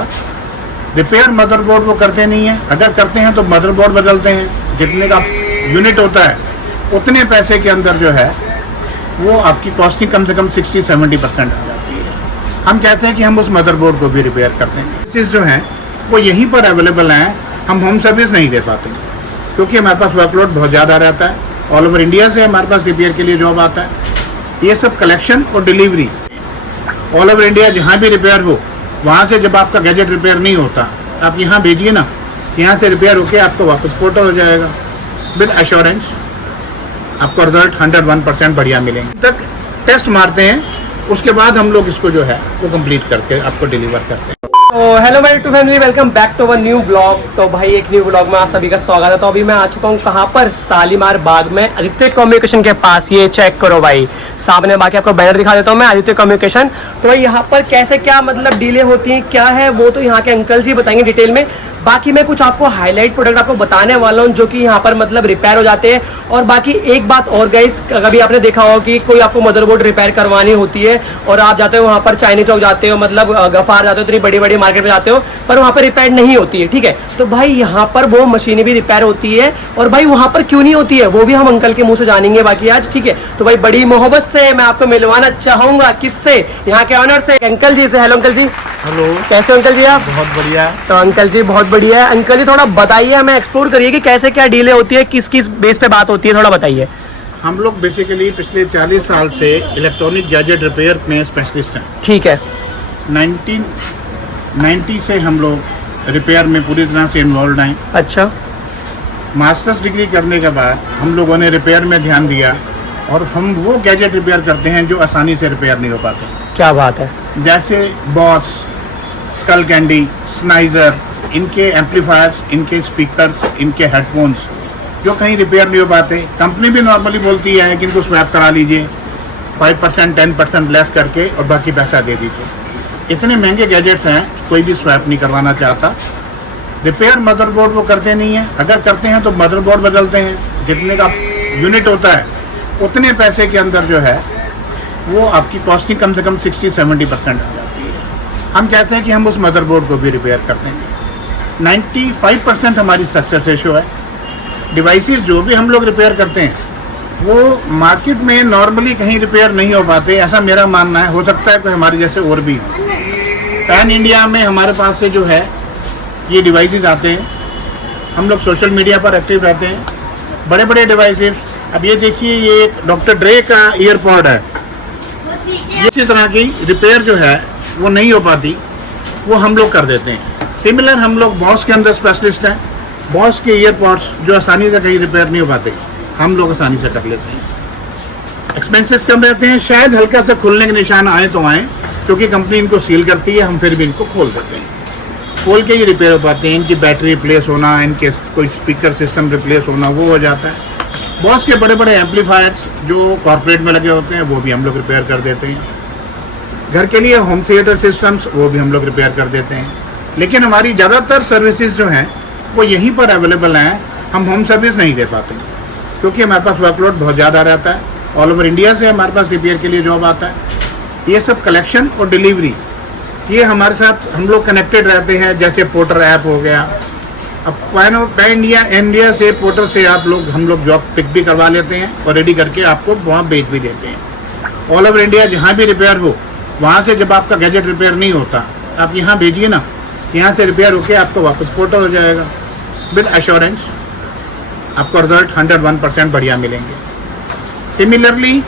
था। Repair motherboard वो करते नहीं है, अगर करते हैं तो मदरबोर्ड बदलते हैं। जितने का यूनिट होता है उतने पैसे के अंदर जो है वो आपकी कॉस्टिंग कम से कम 60-70% आ जाती है। हम कहते हैं कि हम उस मदरबोर्ड को भी रिपेयर करते हैं। चीज़ जो हैं वो यहीं पर अवेलेबल हैं, हम होम सर्विस नहीं दे पाते क्योंकि हमारे पास वर्कलोड बहुत ज़्यादा रहता है। ऑल ओवर इंडिया से हमारे पास रिपेयर के लिए जॉब आता है। ये सब कलेक्शन और डिलीवरी ऑल ओवर इंडिया जहाँ भी रिपेयर हो, वहाँ से जब आपका गैजेट रिपेयर नहीं होता आप यहाँ भेजिए ना, यहाँ से रिपेयर होके आपको वापस फोटो हो जाएगा विद एश्योरेंस। आपको रिजल्ट 101% बढ़िया मिलेंगे। तक टेस्ट मारते हैं, उसके बाद हम लोग इसको जो है वो कंप्लीट करके आपको डिलीवर करते हैं। तो hello my to family, welcome back to our new blog. तो भाई एक न्यू ब्लॉग में आप सभी का स्वागत है। तो अभी मैं आ चुका हूँ कहाँ पर, शालीमार बाग में आदित्य कम्युनिकेशन के पास। ये चेक करो भाई सामने, बाकी आपको बैनर दिखा देता हूँ मैं, आदित्य कम्युनिकेशन। तो भाई यहाँ पर कैसे क्या मतलब डीले होती है, क्या है वो तो यहाँ के अंकल जी बताएंगे डिटेल में। बाकी मैं कुछ आपको हाईलाइट प्रोडक्ट आपको बताने वाला हूँ जो कि यहाँ पर मतलब रिपेयर हो जाते हैं। और बाकी एक बात और गाइस, कभी आपने देखा होगा कि कोई आपको मदरबोर्ड रिपेयर करवानी होती है और आप जाते हो वहाँ पर, चाइनी चौक जाते हो, मतलब गफार जाते हो, इतनी बड़ी बड़ी मार्केट में जाते हो, पर वहाँ पर रिपेयर नहीं होती है, ठीक है। तो भाई यहाँ पर वो मशीनें भी रिपेयर होती है। और भाई वहाँ पर क्यों नहीं होती है वो भी हम अंकल के मुंह से जानेंगे बाकी आज, ठीक है। तो भाई बड़ी मोहब्बत से मैं आपको मिलवाना चाहूंगा किससे, यहाँ के ऑनर से, अंकल जी से। हेलो अंकल जी। हेलो, कैसे हो अंकल जी आप? बहुत बढ़िया। तो अंकल जी बहुत बढ़िया है। अंकल जी थोड़ा बताइए, हमें एक्सप्लोर करिए कि कैसे क्या डीले होती है, किस किस बेस पे बात होती है, थोड़ा बताइए। हम लोग बेसिकली पिछले 40 साल से इलेक्ट्रॉनिक गैजेट रिपेयर में स्पेशलिस्ट हैं। ठीक है। 1990 से हम लोग रिपेयर में पूरी तरह से इन्वॉल्व हैं। अच्छा। मास्टर्स डिग्री करने के बाद हम लोगों ने रिपेयर में ध्यान दिया और हम वो गैजेट रिपेयर करते हैं जो आसानी से रिपेयर नहीं हो पाते। क्या बात है। जैसे बॉस, स्कल कैंडी, स्नाइजर, इनके एम्पलीफायर्स, इनके स्पीकर्स, इनके हेडफोन्स जो कहीं रिपेयर नहीं हो पाते। कंपनी भी नॉर्मली बोलती है कि इनको स्वैप करा लीजिए 5% 10% लेस करके और बाकी पैसा दे दीजिए। इतने महंगे गैजेट्स हैं, कोई भी स्वैप नहीं करवाना चाहता। रिपेयर मदरबोर्ड वो करते नहीं है, अगर करते हैं तो मदरबोर्ड बदलते हैं। जितने का यूनिट होता है उतने पैसे के अंदर जो है वो आपकी कॉस्टिंग कम से कम 60-70% आ जाती है। हम कहते हैं कि हम उस मदरबोर्ड को भी रिपेयर करते हैं। 95% हमारी सक्सेस रेशो है। डिवाइसेस जो भी हम लोग रिपेयर करते हैं वो मार्केट में नॉर्मली कहीं रिपेयर नहीं हो पाते, ऐसा मेरा मानना है। हो सकता है कोई हमारे जैसे और भी हो। पैन इंडिया में हमारे पास से जो है ये डिवाइसेस आते हैं। हम लोग सोशल मीडिया पर एक्टिव रहते हैं। बड़े बड़े डिवाइसेस, अब ये देखिए, ये एक डॉक्टर ड्रे का ईयरपॉड है। इसी तरह की रिपेयर जो है वो नहीं हो पाती, वो हम लोग कर देते हैं। सिमिलर हम लोग बॉस के अंदर स्पेशलिस्ट हैं। बॉस के ईयरपॉड्स जो आसानी से कहीं रिपेयर नहीं हो पाते, हम लोग आसानी से कर लेते हैं। एक्सपेंसेस कम रहते हैं, शायद हल्का सा खुलने के निशान आए तो आए, क्योंकि कंपनी इनको सील करती है, हम फिर भी इनको खोल देते हैं। खोल के ही रिपेयर हो पाते हैं। इनकी बैटरी रिप्लेस होना, इनके कोई स्पीकर सिस्टम रिप्लेस होना, वो हो जाता है। बॉस के बड़े बड़े एम्पलीफायर्स जो कॉर्पोरेट में लगे होते हैं वो भी हम लोग रिपेयर कर देते हैं। घर के लिए होम थिएटर सिस्टम्स वो भी हम लोग रिपेयर कर देते हैं। लेकिन हमारी ज़्यादातर सर्विसेज जो हैं वो यहीं पर अवेलेबल हैं, हम होम सर्विस नहीं दे पाते क्योंकि हमारे पास वर्कलोड बहुत ज़्यादा रहता है। ऑल ओवर इंडिया से हमारे पास रिपेयर के लिए जॉब आता है। ये सब कलेक्शन और डिलीवरी, ये हमारे साथ हम लोग कनेक्टेड रहते हैं। जैसे पोर्टर ऐप हो गया, अब पैन इंडिया से पोर्टर से हम लोग जॉब पिक भी करवा लेते हैं और रेडी करके आपको वहाँ भेज भी देते हैं। ऑल ओवर इंडिया जहाँ भी रिपेयर हो, वहाँ से जब आपका गैजेट रिपेयर नहीं होता आप यहाँ भेजिए ना, यहाँ से रिपेयर होके आपको वापस फोटो हो जाएगा विद एश्योरेंस। आपको रिजल्ट 101% बढ़िया मिलेंगे। सिमिलरली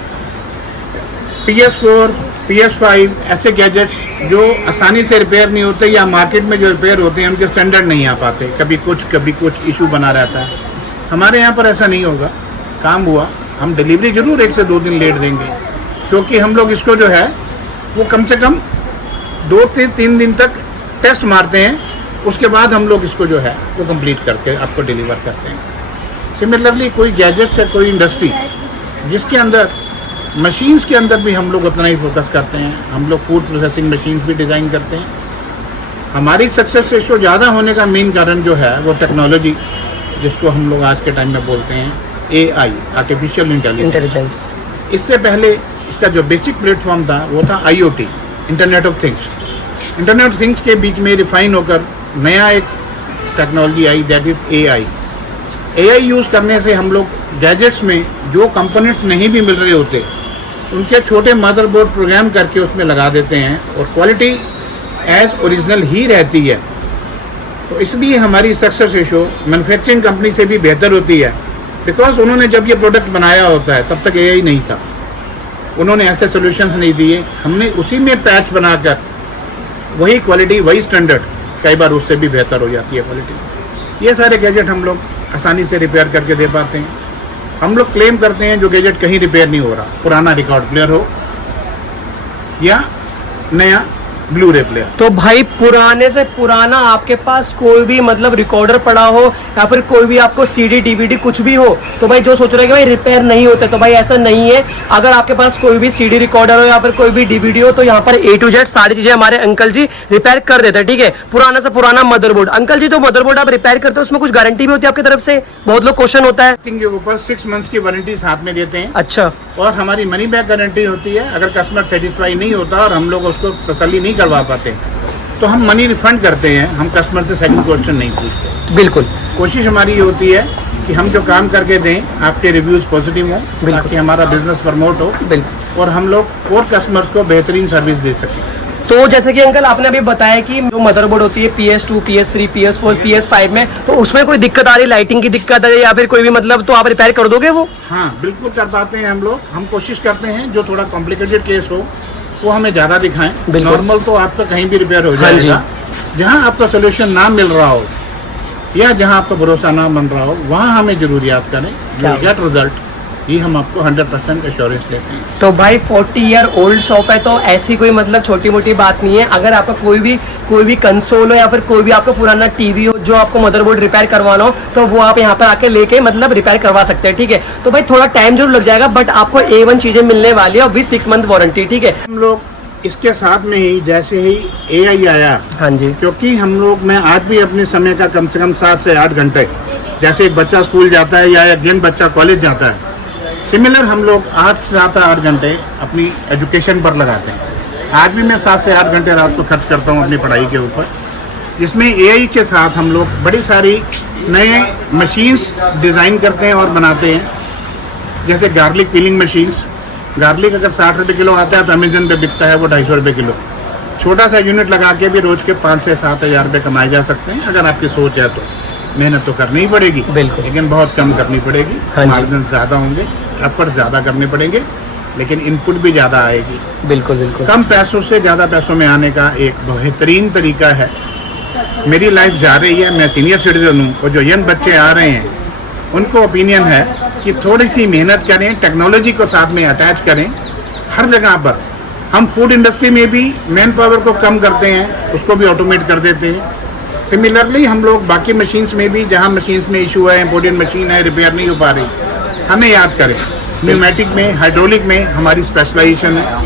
PS4, PS5 ऐसे गैजेट्स जो आसानी से रिपेयर नहीं होते या मार्केट में जो रिपेयर होते हैं उनके स्टैंडर्ड नहीं आ पाते, कभी कुछ इशू बना रहता है। हमारे यहाँ पर ऐसा नहीं होगा। काम हुआ, हम डिलीवरी जरूर 1 से 2 दिन लेट देंगे, क्योंकि हम लोग इसको जो है वो कम से कम 2 से 3 दिन तक टेस्ट मारते हैं, उसके बाद हम लोग इसको जो है वो कंप्लीट करके आपको डिलीवर करते हैं। सिमिलरली कोई गैजेट्स या कोई इंडस्ट्री जिसके अंदर मशीन्स के अंदर भी हम लोग उतना ही फोकस करते हैं। हम लोग फूड प्रोसेसिंग मशीन्स भी डिज़ाइन करते हैं। हमारी सक्सेस रेशो ज़्यादा होने का मेन कारण जो है वो टेक्नोलॉजी, जिसको हम लोग आज के टाइम में बोलते हैं AI, आर्टिफिशियल इंटेलिजेंस। इससे पहले इसका जो बेसिक प्लेटफॉर्म था वो था IoT, internet of things. Internet things के बीच में रिफाइन होकर नया एक technology I, that is AI. AI use करने से हम लोग गैजेट्स में जो कंपोनेंट्स नहीं भी मिल रहे होते उनके छोटे मदरबोर्ड प्रोग्राम करके उसमें लगा देते हैं और क्वालिटी एज ओरिजिनल ही रहती है। तो इसलिए हमारी सक्सेस रेशो मैन्युफैक्चरिंग कंपनी से भी बेहतर होती है, बिकॉज उन्होंने जब ये प्रोडक्ट बनाया होता है तब तक एआई नहीं था, उन्होंने ऐसे सॉल्यूशंस नहीं दिए, हमने उसी में पैच बनाकर वही क्वालिटी वही स्टैंडर्ड, कई बार उससे भी बेहतर हो जाती है क्वालिटी। ये सारे गैजेट हम लोग आसानी से रिपेयर करके दे पाते हैं। हम लोग क्लेम करते हैं जो गैजेट कहीं रिपेयर नहीं हो रहा, पुराना रिकॉर्ड प्लेयर हो या नया ब्लू रे प्लेयर। तो भाई पुराने से पुराना आपके पास कोई भी मतलब रिकॉर्डर पड़ा हो या फिर कोई भी आपको सीडी डीवीडी कुछ भी हो, तो भाई जो सोच रहे हैं कि भाई रिपेयर नहीं होते, तो भाई ऐसा नहीं है। अगर आपके पास कोई भी सीडी रिकॉर्डर हो या फिर कोई भी डीवीडी हो, तो यहाँ पर A to Z सारी चीजें हमारे अंकल जी रिपेयर कर देते हैं, ठीक है। पुराना से पुराना मदरबोर्ड, अंकल जी तो मदरबोर्ड आप रिपेयर करते हो उसमें कुछ गारंटी भी होती है आपकी तरफ से? बहुत लोग क्वेश्चन होता है के ऊपर 6 मंथ्स की वारंटी साथ में देते हैं। अच्छा। और हमारी मनी बैक गारंटी होती है, अगर कस्टमर सेटिस्फाई नहीं होता और हम लोग उसको तसल्ली नहीं करवा पाते तो हम मनी रिफंड करते हैं, हम कस्टमर से सेकंड क्वेश्चन नहीं पूछते। बिल्कुल। कोशिश हमारी ये होती है कि हम जो काम करके दें आपके रिव्यूज पॉजिटिव हों ताकि हमारा बिजनेस प्रमोट हो बिल्कुल, और हम लोग और कस्टमर्स को बेहतरीन सर्विस दे सकें। तो जैसे कि अंकल आपने अभी बताया कि जो मदरबोर्ड होती है PS2, PS3, PS4, PS5 में, तो उसमें कोई दिक्कत आ रही, लाइटिंग की दिक्कत है या फिर कोई भी मतलब, तो आप रिपेयर कर दोगे वो? हाँ बिल्कुल कर पाते हैं हम लोग। हम कोशिश करते हैं जो थोड़ा कॉम्प्लिकेटेड केस हो वो हमें ज़्यादा दिखाएं। नॉर्मल तो आपका कहीं भी रिपेयर हो जाएगा। जहाँ आपका सोल्यूशन ना मिल रहा हो या जहाँ आपका भरोसा ना बन रहा हो वहाँ हमें जरूर याद करें, गेट रिजल्ट, ये हम आपको 100% एश्योरेंस देते हैं। तो भाई 40 ईयर ओल्ड शॉप है, तो ऐसी कोई मतलब छोटी मोटी बात नहीं है। अगर आपका कोई भी कंसोल हो या फिर कोई भी आपका पुराना टीवी हो जो आपको मदरबोर्ड रिपेयर करवाना हो, तो वो आप यहाँ पर आके लेके मतलब रिपेयर करवा सकते हैं, ठीक है। तो भाई थोड़ा टाइम जरूर लग जाएगा, बट आपको A1 चीजें मिलने वाली है विद 6 मंथ वारंटी, ठीक है। हम लोग इसके साथ में ही जैसे ही AI आया, हाँ जी, क्योंकि हम लोग, मैं आज भी अपने समय का कम से कम 7 से 8 घंटे, जैसे एक बच्चा स्कूल जाता है या एक बच्चा कॉलेज जाता है, सिमिलर हम लोग 8 से 8 घंटे अपनी एजुकेशन पर लगाते हैं। आज भी मैं 7 से 8 घंटे रात को खर्च करता हूँ अपनी पढ़ाई के ऊपर, जिसमें AI के साथ हम लोग बड़ी सारी नए मशीन्स डिज़ाइन करते हैं और बनाते हैं। जैसे गार्लिक पीलिंग मशीन्स, गार्लिक अगर 60 रुपये किलो आता है तो अमेजन पे बिकता है वो 250 रुपये किलो। छोटा सा यूनिट लगा के भी रोज के 5 से 7 हज़ार रुपये कमाए जा सकते हैं, अगर आपकी सोच है तो। मेहनत तो करनी ही पड़ेगी, बिल्कुल, लेकिन बहुत कम करनी पड़ेगी। मार्जिन ज़्यादा होंगे, एफर्ट ज़्यादा करने पड़ेंगे, लेकिन इनपुट भी ज़्यादा आएगी। बिल्कुल बिल्कुल। कम पैसों से ज़्यादा पैसों में आने का एक बेहतरीन तरीका है। मेरी लाइफ जा रही है, मैं सीनियर सिटीजन हूँ, और जो यंग बच्चे आ रहे हैं उनको ओपिनियन है कि थोड़ी सी मेहनत करें, टेक्नोलॉजी को साथ में अटैच करें हर जगह पर। हम फूड इंडस्ट्री में भी मैन पावर को कम करते हैं, उसको भी ऑटोमेट कर देते हैं। सिमिलरली हम लोग बाकी मशीन्स में भी, जहाँ मशीन्स में इशू है, इम्पोर्टेंट मशीन है, रिपेयर नहीं हो पा रही, हमें याद करें। न्यूमेटिक में, हाइड्रोलिक में हमारी स्पेशलाइजेशन है,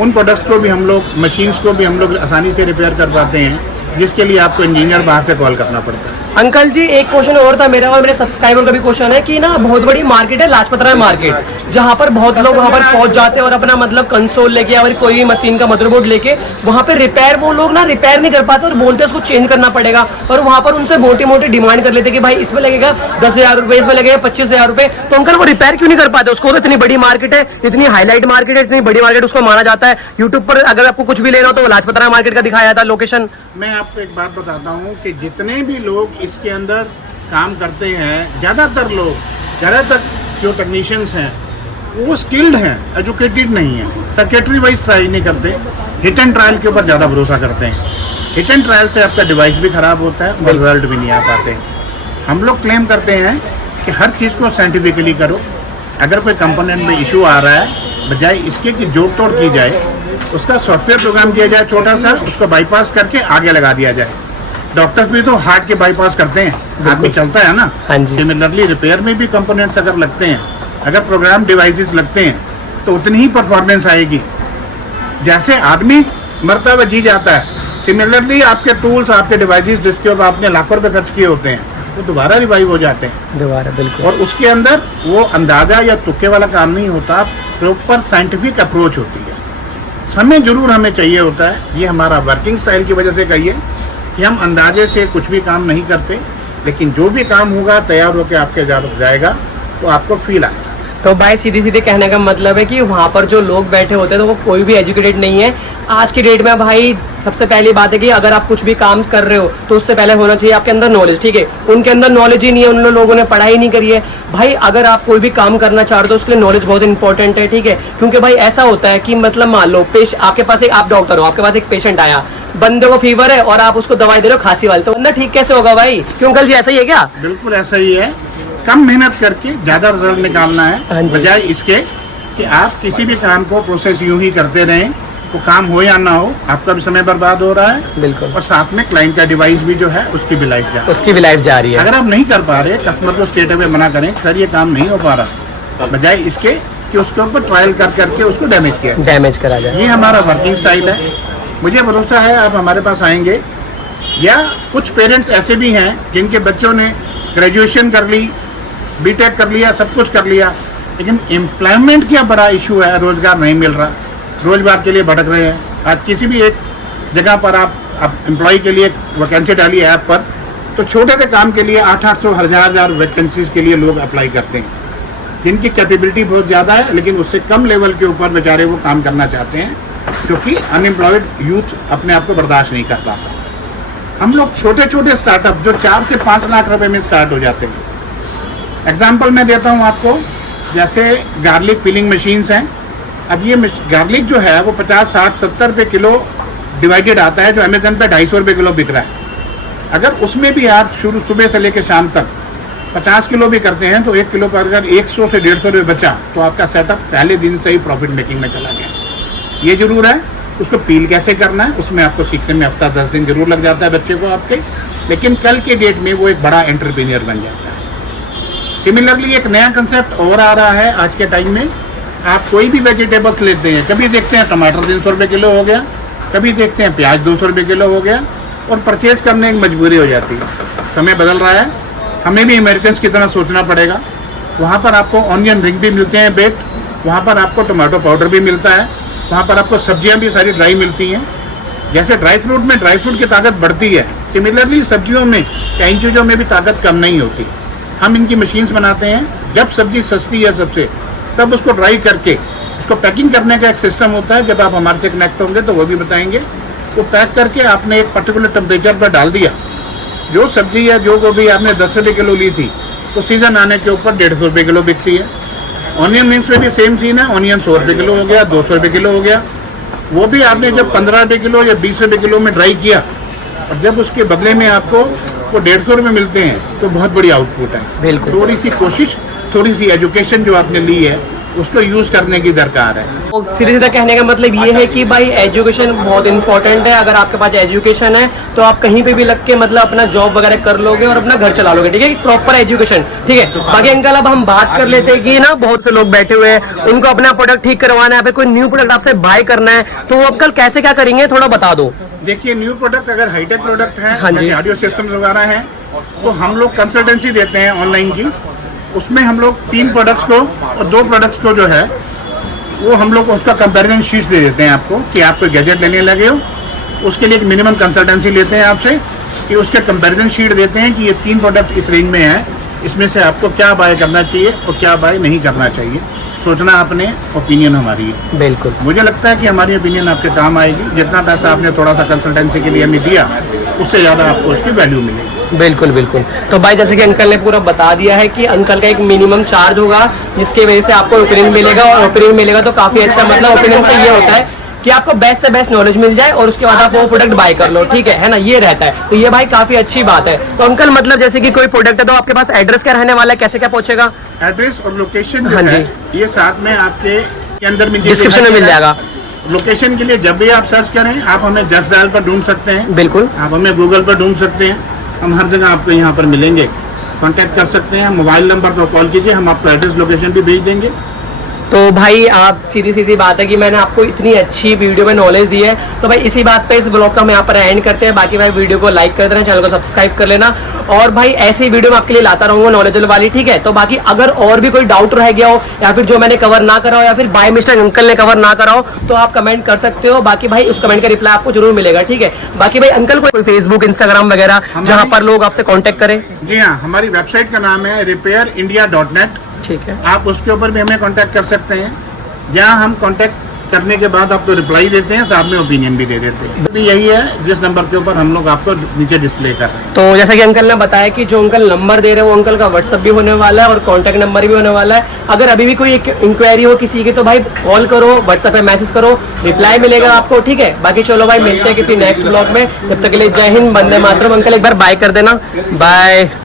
उन प्रोडक्ट्स को भी हम लोग, मशीन्स को भी हम लोग आसानी से रिपेयर कर पाते हैं, जिसके लिए आपको इंजीनियर बाहर से कॉल करना पड़ता है। अंकल जी एक क्वेश्चन और था मेरा और मेरे सब्सक्राइबर का भी क्वेश्चन है कि ना बहुत बड़ी मार्केट है लाजपत राय मार्केट, जहाँ पर बहुत लोग वहाँ पर पहुँच जाते हैं और अपना मतलब कंसोल लेके या फिर कोई भी मशीन का मदरबोर्ड लेके वहाँ पे रिपेयर, वो लोग ना रिपेयर नहीं कर पाते और बोलते हैं उसको चेंज करना पड़ेगा, और वहाँ पर उनसे मोटी मोटी डिमांड कर लेते कि भाई इसमें लगेगा 10,000 रुपये, इसमें लगेगा 25,000 रुपये। तो अंकल वो रिपेयर क्यों नहीं कर पाते उसको? तो इतनी बड़ी मार्केट है, इतनी हाईलाइट मार्केट है, इतनी बड़ी मार्केट उसको माना जाता है। यूट्यूब पर अगर आपको कुछ भी लेना हो तो लाजपत राय मार्केट का दिखाया था लोकेशन। मैं आपको एक बात बताता हूँ कि जितने भी लोग इसके अंदर काम करते हैं, ज़्यादातर जो टेक्नीशियंस हैं वो स्किल्ड हैं, एजुकेटेड नहीं हैं, सर्किटरी वाइज ट्राई नहीं करते, हिट एंड ट्रायल के ऊपर ज़्यादा भरोसा करते हैं। हिट एंड ट्रायल से आपका डिवाइस भी ख़राब होता है और रिजल्ट भी नहीं आ पाते। हम लोग क्लेम करते हैं कि हर चीज़ को साइंटिफिकली करो। अगर कोई कंपोनेंट में इशू आ रहा है, बजाय इसके कि जोड़ तोड़ की जाए, उसका सॉफ्टवेयर प्रोग्राम किया जाए छोटा सा, उसको बाईपास करके आगे लगा दिया जाए। डॉक्टर्स भी तो हार्ट के बाईपास करते हैं, आदमी चलता है ना। सिमिलरली रिपेयर में भी कंपोनेंट्स अगर लगते हैं, अगर प्रोग्राम डिवाइसेस लगते हैं, तो उतनी ही परफॉर्मेंस आएगी। जैसे आदमी मरता हुआ जी जाता है, सिमिलरली आपके टूल्स, आपके डिवाइसेस जिसके ऊपर आपने लाखों रुपए खर्च किए होते हैं, वो दोबारा रिवाइव हो जाते हैं दोबारा। बिल्कुल। और उसके अंदर वो अंदाजा या तुक्के वाला काम नहीं होता, प्रॉपर साइंटिफिक अप्रोच होती है। समय जरूर हमें चाहिए होता है। ये हमारा वर्किंग स्टाइल की वजह से कहिए कि हम अंदाजे से कुछ भी काम नहीं करते, लेकिन जो भी काम होगा तैयार होकर आपके जाएगा तो आपको फील आएगा। तो भाई सीधे सीधे कहने का मतलब है कि वहाँ पर जो लोग बैठे होते हैं तो वो कोई भी एजुकेटेड नहीं है। आज की डेट में भाई सबसे पहली बात है कि अगर आप कुछ भी काम कर रहे हो तो उससे पहले होना चाहिए आपके अंदर नॉलेज, ठीक है। उनके अंदर नॉलेज ही नहीं है, उन लोगों ने पढ़ाई नहीं करी है। भाई अगर आप कोई भी काम करना चाहते हो उसके लिए नॉलेज बहुत इंपॉर्टेंट है, ठीक है। क्योंकि भाई ऐसा होता है कि मतलब मान लो आपके पास आप डॉक्टर हो, आपके पास एक पेशेंट आया, बंदे को फीवर है और आप उसको दवाई दे रहे हो खांसी वाली, तो बंदा ठीक कैसे होगा भाई? क्यों अंकल जी, ऐसा ही है क्या? बिल्कुल ऐसा ही है। कम मेहनत करके ज्यादा रिजल्ट निकालना है, बजाय इसके कि आप किसी भी काम को प्रोसेस यूं ही करते रहें, वो काम हो या ना हो, आपका भी समय बर्बाद हो रहा है। बिल्कुल। और साथ में क्लाइंट का डिवाइस भी जो है उसकी भी लाइफ जा रही है। उसकी भी लाइफ जा रही है। अगर आप नहीं कर पा रहे, कस्टमर को स्ट्रेट अवे मना करें, सर ये काम नहीं हो पा रहा, बजाय इसके कि उसके ऊपर ट्रायल कर करके उसको डैमेज करा जाए। ये हमारा वर्किंग स्टाइल है। मुझे भरोसा है आप हमारे पास आएंगे। या कुछ पेरेंट्स ऐसे भी हैं जिनके बच्चों ने ग्रेजुएशन कर ली, बीटेक कर लिया, सब कुछ कर लिया, लेकिन एम्प्लॉयमेंट क्या बड़ा इशू है, रोजगार नहीं मिल रहा, रोजगार के लिए भटक रहे हैं। आज किसी भी एक जगह पर आप एम्प्लॉय के लिए वैकेंसी डाली ऐप पर, तो छोटे से काम के लिए 800 1000 वैकेंसीज के लिए लोग अप्लाई करते हैं, जिनकी कैपेबिलिटी बहुत ज़्यादा है, लेकिन उससे कम लेवल के ऊपर बेचारे वो काम करना चाहते हैं, क्योंकि अनएम्प्लॉयड यूथ अपने आप को बर्दाश्त नहीं कर पाता। हम लोग छोटे छोटे स्टार्टअप जो 4 से 5 लाख रुपए में स्टार्ट हो जाते हैं। एग्जाम्पल मैं देता हूँ आपको, जैसे गार्लिक पीलिंग मशीन्स हैं। अब ये गार्लिक जो है वो 50, 60, 70 रुपये किलो डिवाइडेड आता है, जो अमेजन पे 250 रुपये किलो बिक रहा है। अगर उसमें भी आप शुरू सुबह से लेकर शाम तक 50 किलो भी करते हैं, तो 1 किलो पर अगर 100 से 150 रुपये बचा, तो आपका सेटअप पहले दिन से ही प्रॉफिट मेकिंग में चला गया। ये जरूर है, उसको पील कैसे करना है उसमें आपको सीखने में हफ्ता 10 दिन जरूर लग जाता है बच्चे को आपके, लेकिन कल के डेट में वो एक बड़ा एंटरप्रेन्योर बन जाता है। सिमिलरली एक नया कंसेप्ट और आ रहा है आज के टाइम में। आप कोई भी वेजिटेबल्स लेते हैं, कभी देखते हैं टमाटर 300 रुपये किलो हो गया, कभी देखते हैं प्याज 200 रुपये किलो हो गया, और परचेज करने की मजबूरी हो जाती है। समय बदल रहा है, हमें भी अमेरिकन की तरह सोचना पड़ेगा। वहाँ पर आपको ऑनियन रिंग भी मिलते हैं बेक्ड, वहाँ पर आपको टमाटो पाउडर भी मिलता है, वहाँ पर आपको सब्जियाँ भी सारी ड्राई मिलती हैं। जैसे ड्राई फ्रूट में ड्राई फ्रूट की ताकत बढ़ती है, सिमिलरली सब्जियों में कई चीज़ों में भी ताकत कम नहीं होती। हम इनकी मशीन्स बनाते हैं, जब सब्जी सस्ती है सबसे, तब उसको ड्राई करके उसको पैकिंग करने का एक सिस्टम होता है। जब आप हमारे से कनेक्ट होंगे तो वो भी बताएंगे। वो पैक करके आपने एक पर्टिकुलर टेम्परेचर पर डाल दिया, जो सब्जी या जो गोभी आपने 10 रुपये किलो ली थी, तो सीजन आने के ऊपर 150 रुपये किलो बिकती है। ऑनियन रिंग्स में भी सेम सीन है, ऑनियन 100 रुपये किलो हो गया, 200 रुपये किलो हो गया। वो भी आपने जब 15 रुपये किलो या 20 रुपये किलो में ड्राई किया, और जब उसके बदले में आपको वो 150 रुपये मिलते हैं, तो बहुत बड़ी आउटपुट है। बिल्कुल। थोड़ी सी कोशिश, थोड़ी सी एजुकेशन जो आपने ली है, उसको यूज करने की दरकार है। सीधे सीधा कहने का मतलब ये है कि भाई एजुकेशन बहुत इंपॉर्टेंट है। अगर आपके पास एजुकेशन है तो आप कहीं पे भी लग के मतलब अपना जॉब वगैरह कर लोगे और अपना घर चला लोगे, ठीक है। प्रॉपर एजुकेशन, ठीक है। बाकी अंकल अब हम बात कर लेते हैं कि ना बहुत से लोग बैठे हुए हैं, उनको अपना प्रोडक्ट ठीक करवाना है, फिर कोई न्यू प्रोडक्ट आपसे बाय करना है, तो वो अंकल कैसे क्या करेंगे थोड़ा बता दो। देखिए, न्यू प्रोडक्ट अगर हाईटेक प्रोडक्ट है, हाँ जी, ऑडियो सिस्टम वगैरह है, तो हम लोग कंसल्टेंसी देते हैं ऑनलाइन की। उसमें हम लोग 3 प्रोडक्ट्स को और 2 प्रोडक्ट्स को जो है वो हम लोग उसका कंपैरिजन शीट दे देते हैं आपको, कि आप कोई गैजेट लेने लगे हो, उसके लिए एक मिनिमम कंसल्टेंसी लेते हैं आपसे, कि उसके कंपैरिजन शीट देते हैं कि ये 3 प्रोडक्ट इस रेंज में है, इसमें से आपको क्या बाय करना चाहिए और क्या बाय नहीं करना चाहिए। सोचना आपने, ओपिनियन हमारी है। बिल्कुल, मुझे लगता है कि हमारी ओपिनियन आपके काम आएगी। जितना पैसा आपने थोड़ा सा कंसल्टेंसी के लिए हमें दिया, उससे ज़्यादा आपको उसकी वैल्यू मिलेगी। बिल्कुल बिल्कुल। तो भाई जैसे कि अंकल ने पूरा बता दिया है कि अंकल का एक मिनिमम चार्ज होगा, जिसकी वजह से आपको ओपिनियन मिलेगा, और ओपिनियन मिलेगा तो काफ़ी अच्छा, मतलब ओपिनियन से ये होता है कि आपको बेस्ट से बेस्ट नॉलेज मिल जाए और उसके बाद आप वो प्रोडक्ट बाय कर लो, ठीक है ना, ये रहता है। तो ये भाई काफ़ी अच्छी बात है। तो अंकल मतलब जैसे कि कोई प्रोडक्ट है तो आपके पास एड्रेस क्या रहने वाला है, कैसे क्या पहुंचेगा? एड्रेस और लोकेशन हाँ जी, ये साथ में आपके के अंदर डिस्क्रिप्शन में मिल जाएगा। लोकेशन के लिए जब भी आप सर्च करें, आप हमें जस्ट डायल पर ढूंढ सकते हैं। बिल्कुल, आप हमें गूगल पर ढूंढ सकते हैं, हम हर जगह आपको यहाँ पर मिलेंगे। कांटेक्ट कर सकते हैं, मोबाइल नंबर पर कॉल कीजिए, हम आपको एड्रेस लोकेशन भी भेज देंगे। तो भाई आप सीधी सीधी बात है कि मैंने आपको इतनी अच्छी वीडियो में नॉलेज दी है, तो भाई इसी बात पे इस ब्लॉग का हम यहाँ पर एंड करते हैं। बाकी भाई वीडियो को लाइक कर देना, चैनल को सब्सक्राइब कर लेना, और भाई ऐसी वीडियो मैं आपके लिए लाता रहूंगा नॉलेजेबल वाली, ठीक है। तो बाकी अगर और भी कोई डाउट रह गया हो, या फिर जो मैंने कवर ना करा हो, या फिर बाय मिस्टेक अंकल ने कवर ना करा हो, तो आप कमेंट कर सकते हो। बाकी भाई उस कमेंट का रिप्लाई आपको जरूर मिलेगा, ठीक है। बाकी भाई अंकल कोई फेसबुक, इंस्टाग्राम वगैरह जहाँ पर लोग आपसे कॉन्टेक्ट करें? जी हाँ, हमारी वेबसाइट का नाम है repairindia.net। ठीक है, आप उसके ऊपर भी हमें कांटेक्ट कर सकते हैं, जहाँ हम कांटेक्ट करने के बाद आपको रिप्लाई देते हैं, साथ में ओपिनियन भी दे देते हैं। तो यही है जिस नंबर के ऊपर हम लोग आपको नीचे डिस्प्ले कर रहे हैं। तो जैसा कि अंकल ने बताया कि जो अंकल नंबर दे रहे हैं वो अंकल का व्हाट्सअप भी होने वाला है और कॉन्टैक्ट नंबर भी होने वाला है। अगर अभी भी कोई इंक्वायरी हो किसी की, तो भाई कॉल करो, व्हाट्सएप पे मैसेज करो, रिप्लाई मिलेगा आपको, ठीक है। बाकी चलो भाई मिलते हैं किसी नेक्स्ट ब्लॉग में, तब तक के लिए जय हिंद, वंदे मातरम। अंकल एक बार बाय कर देना, बाय।